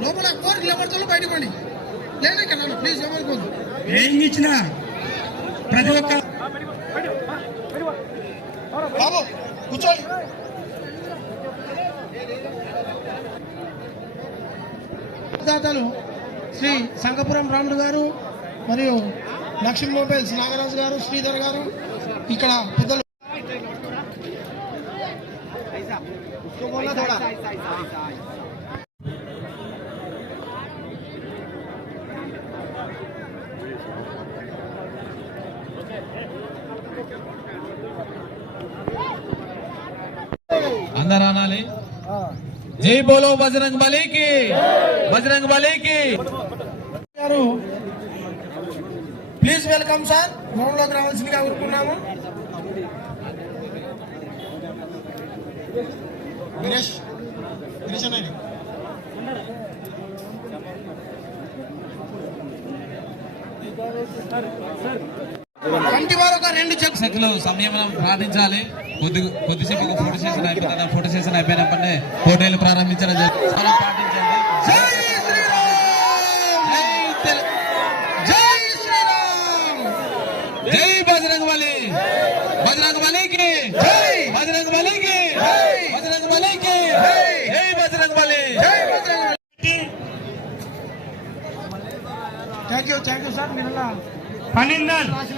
లోపల కోరిక నిలబడతాను బయటకు లేదు ఇక్కడ ప్లీజ్ ఎవరికోదు ఏం ఇచ్చినా ప్రతి ఒక్క బాబు కూర్చోండి. దాతలు శ్రీ సంగపురం రాముడు గారు మరియు లక్ష్మీ మొబైల్స్ నాగరాజు గారు శ్రీధర్ గారు ఇక్కడ పెద్దలు అందరు అనాలి? జై బోలో బజరంగ్ బలికి బజరంగ్ బలికి గారు ప్లీజ్ వెల్కమ్ సార్ గ్రౌండ్లోకి రావాల్సిందిగా కోరుకున్నాము గిరీష్ గిరీష్ అన్నయ్య. కంటి వారు ఒక రెండు చెక్ సెకండ్లు సంయమనం ప్రార్థించాలి. కొద్ది కొద్దిసేపు ఫోటో సెషన్ అయిపోతుంది ఫోటో సెషన్ అయిపోయినప్పుడే పోటీలు ప్రారంభించడం జరుగుతుంది. పాటించండి జై శ్రీరామ్! జై బజరంగ్ బలి బజరంగ్ బలికి జై బజరంగ్ బలికి జై బజరంగ్ బలికి జై జై బజరంగ్ బలి జై Bajrang thank you thank you sir మీరు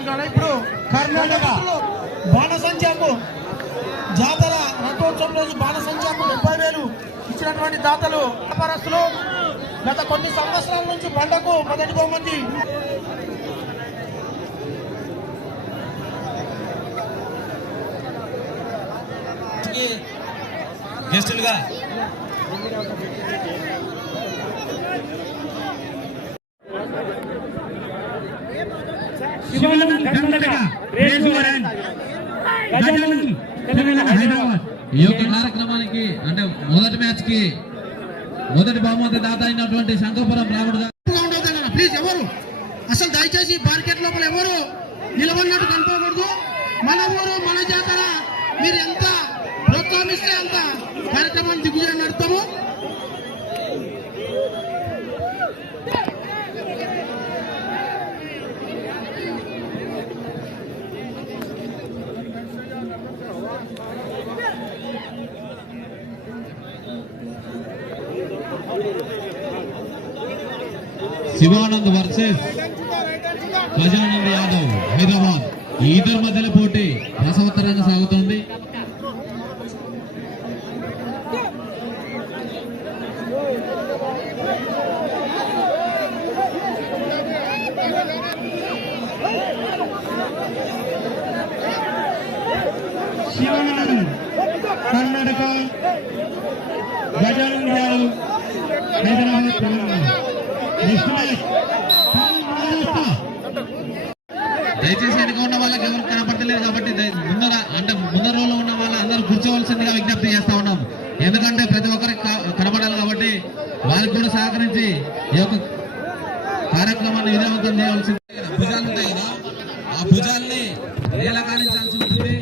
కాడ ఇప్పుడు కర్ణాటక. బాణసంచాకు జాతర రథోత్సవం రోజు బాణసంచాకు డెబ్బై వేలు ఇచ్చినటువంటి దాతలు వ్యాపారస్తులు గత కొన్ని సంవత్సరాల నుంచి పండకు మొదటి బహుమతి. గెస్టులుగా. శివానంద్ కర్ణాటక రేసువరన్ గజానన్ తెలంగాణ హైదరాబాద్. ఈ యొక్క కార్యక్రమానికి అంటే మొదటి మ్యాచ్కి మొదటి బహుమతి దాత అయినటువంటి శంకపురం రాముడు ప్లీజ్ ఎవరు? అసలు దయచేసి మార్కెట్ లోపల ఎవరు నిలబడినట్టు కనుకోకూడదు మన ఊరు మన జాతర మీరు ఎంత ప్రోత్సహిస్తే అంత కార్యక్రమాన్ని దిగ్విజయం శివానంద్ వర్సెస్ ప్రజానంద్ యాదవ్ హైదరాబాద్. ఈ ఇద్దరి మధ్యలో పోటీ రసవత్తరంగా సాగుతోంది. శివానంద్ కర్ణాటక గజానంద్ యాదవ్. దయచేసి వెనుక ఉన్న వాళ్ళకి ఎవరు కనపడలేదు కాబట్టి ముందర అంటే ముందర రోజులో ఉన్న వాళ్ళు అందరూ కూర్చోవలసిందిగా విజ్ఞప్తి చేస్తా ఉన్నాం. ఎందుకంటే ప్రతి ఒక్కరికి కనబడాలి కాబట్టి వాళ్ళకి కూడా సహకరించి ఈ యొక్క కార్యక్రమాన్ని విజయవంతం చేయవలసింది భుజాలు ఉంటాయి కదా? ఆ భుజాల్ని నీలకాలించాల్సి ఉంటుంది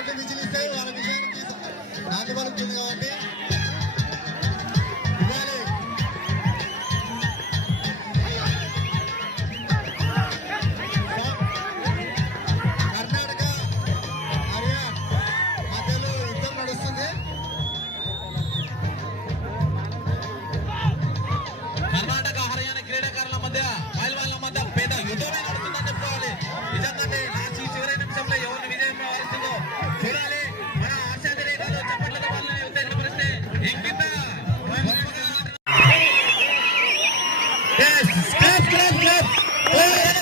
విజిల్లు ఆడియన్స్ చప్పట్లు విజిల్ ఇస్తే వాళ్ళ విజయానికి నాటి పలుకుతుంది కాబట్టి